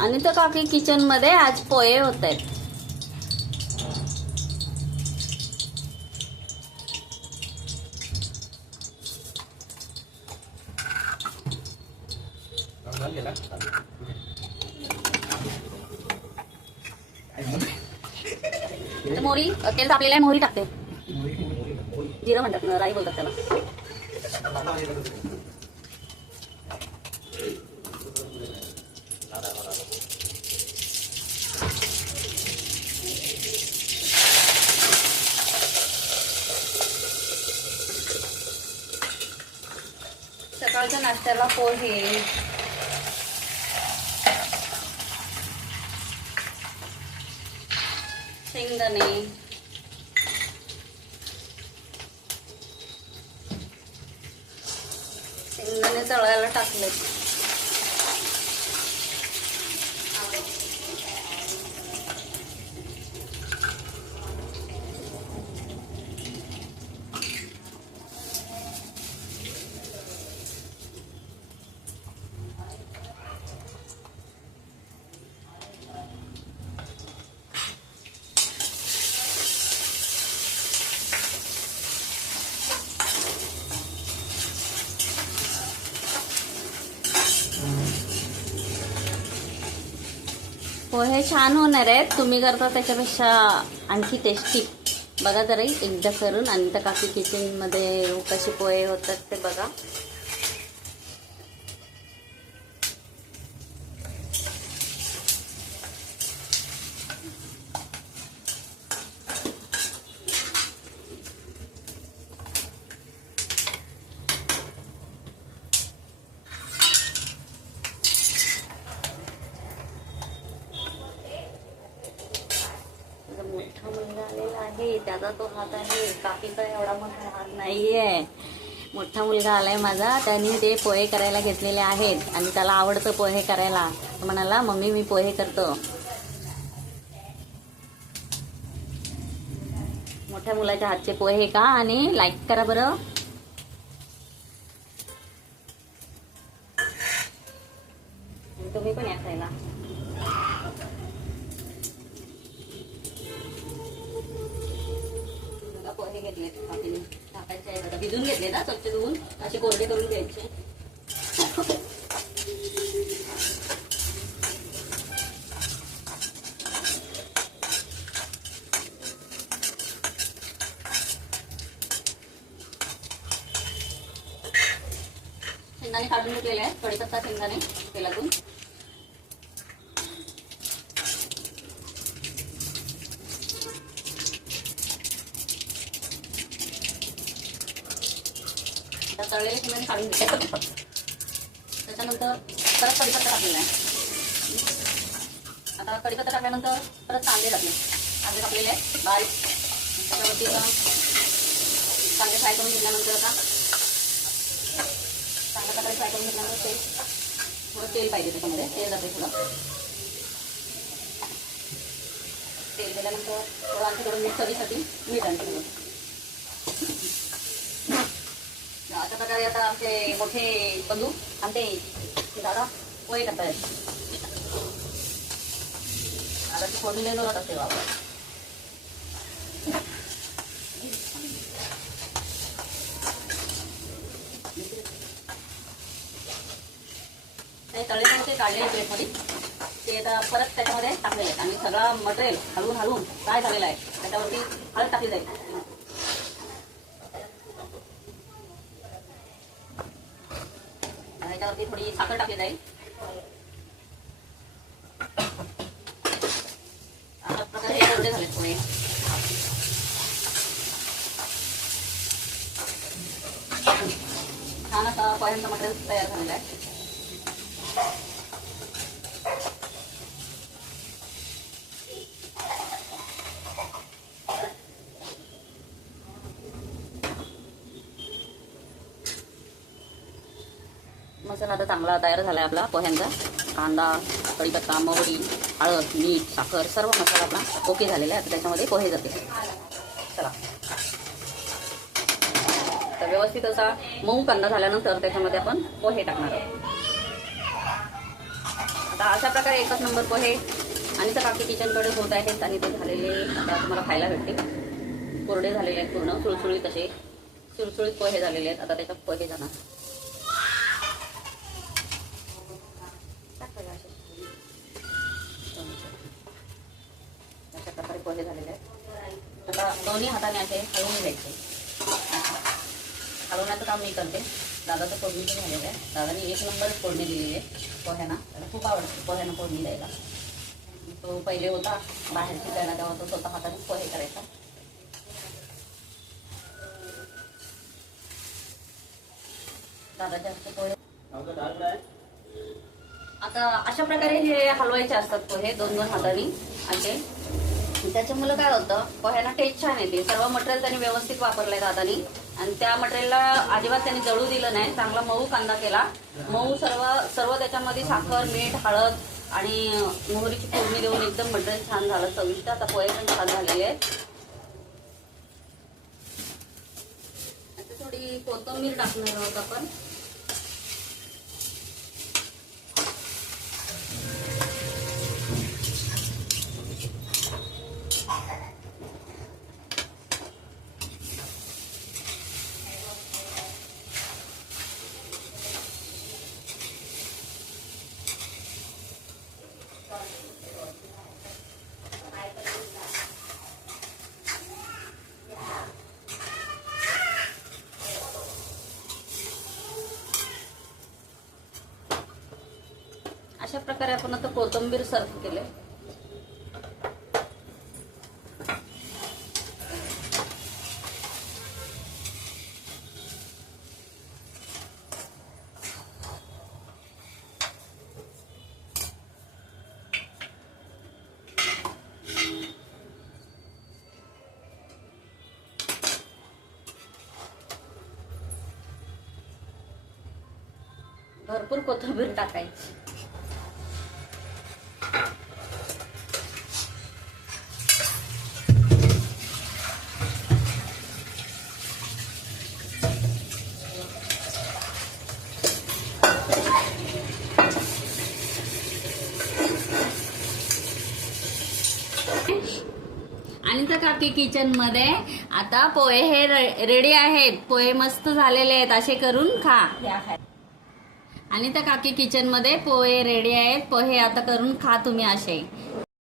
आणि तर काकी किचन मध्ये आज पोहे होत आहेत. मोहरी तेल तापलेलं आहे, मोहरी टाकते. जिरं म्हणतात ना, राई बोलतात त्याला. सकाळच्या नाश्त्याला पोहे, शेंगदाणे, शेंगदाणे तळायला टाकले. पोहे छान होणार आहेत. तुम्ही करता त्याच्यापेक्षा आणखी टेस्टी. बघा जरा एकदा करून. आणि तर काकी किचन मध्ये कसे पोहे होतात ते बघा. मोठा मुलगा आलेला आहे, त्याचा तो हात आहे. काकीचा एवढा मोठा हात नाहीये. मोठा मुलगा आलाय माझा, त्याने ते पोहे करायला घेतलेले आहेत आणि त्याला आवडतं पोहे करायला. म्हणाला मम्मी मी पोहे करतो. मोठ्या मुलाच्या हातचे पोहे का. आणि लाईक करा बरं. तुम्ही पण या खायला. पोहे घेतले टाकायचे आहे. भिजून घेतले ना, स्वच्छ धुवून असे कोरडे करून घ्यायचे. शेंगदाणे काढून घेतलेले आहेत, कढीपत्ता, शेंगदाणे तेलातून. तळलेले शेंगदाणे काढून घेतले. त्याच्यानंतर परत कढीपत्ता टाकलेला आहे. आता कढीपत्ता टाकल्यानंतर परत कांदे टाकले. कांदे टाकलेले आहेत बारीक. त्याच्यावरती कांदे फ्राय करून घेतल्यानंतर आता चांगल्या प्रकारे फ्राय करून घेतल्यानंतर थोडं तेल पाहिजे त्याच्यामध्ये. तेल जाते थोडं. तेल दिल्यानंतर थोडं आणखी थोडं मीठ चवीसाठी मीठ आणखी. अशा प्रकारे आता आमचे मोठे बंधू आमचे दादा पोहे करतायत. आता ती फोडणी जोरात असते बाबा. ते तळलेले ते काढलेले प्लेटमध्ये ते आता परत त्याच्यामध्ये टाकलेले आहेत. आणि सगळं मटेरियल हलवून हलवून काय झालेलं आहे त्याच्यावरती हळद टाकली जाईल. त्याच्यावरती थोडी साखर टाकली जाईल. अशा प्रकारे एवढे झाले पोहे. छान असा पोह्यांचा मटेरियल तयार झालेला आहे. मसाला आता चांगला तयार झाला आहे आपला पोह्यांचा. कांदा, कढीपत्ता, मोहरी, हळद, मीठ, साखर सर्व मसाला आपला ओके झालेला आहे. आता त्याच्यामध्ये पोहे जाते. चला तर व्यवस्थित असा मऊ कांदा झाल्यानंतर त्याच्यामध्ये आपण पोहे टाकणार आहोत. आता आज अशा प्रकारे एकच नंबर पोहे आणि तर काकी किचनकडे होत आहेत आणि ते झालेले आता तुम्हाला खायला भेटते. कोरडे झालेले आहेत पूर्ण, सुळसुळीत असे सुळसुळीत पोहे झालेले आहेत. आता त्याच्यात पोहे जाणार. अशा प्रकारे पोहे झालेले आहेत. आता दोन्ही हाताने असे हलवून घ्यायचे. हलवण्याचं काम मी करते. दादाचं फोडणीचं झालेलं आहे. दादाने एक नंबरच फोडणी दिलेली आहे पोह्यांना. त्याला खूप आवडते पोह्यांना फोडणी द्यायला. तो पहिले होता बाहेर शिकायला, तेव्हा तो स्वतः हाताने पोहे करायचा. दादाचे असते पोहे. आता अशा प्रकारे हे हलवायचे असतात पोहे दोन दोन हाताने असे. त्याच्यामुळे काय होतं, पोह्यांना टेस्ट छान येते. सर्व मटेरियल त्यांनी व्यवस्थित वापरलंय दादानी आणि त्या मटेरियलला अजिबात त्यांनी जळू दिलं नाही. चांगला मऊ कांदा केला. मऊ सर्व त्याच्यामध्ये साखर, मीठ, हळद आणि मोहरीची फोडणी देऊन एकदम मटेरियल छान झालं, चविष्ट. आता पोहे पण छान झालेले आहेत. आता थोडी कोथिंबीर टाकणार आहोत आपण. अशा प्रकारे आपण आता कोथिंबीर सर्व केले. भरपूर कोथिंबीर टाकायची. आणि तर काकी किचन मध्ये आता पोहे हे रेडी आहेत. पोहे मस्त झालेले आहेत, असे करून खा. आणि तर काकी किचन मध्ये पोहे रेडी आहेत. पोहे आता करून खा तुम्ही असे.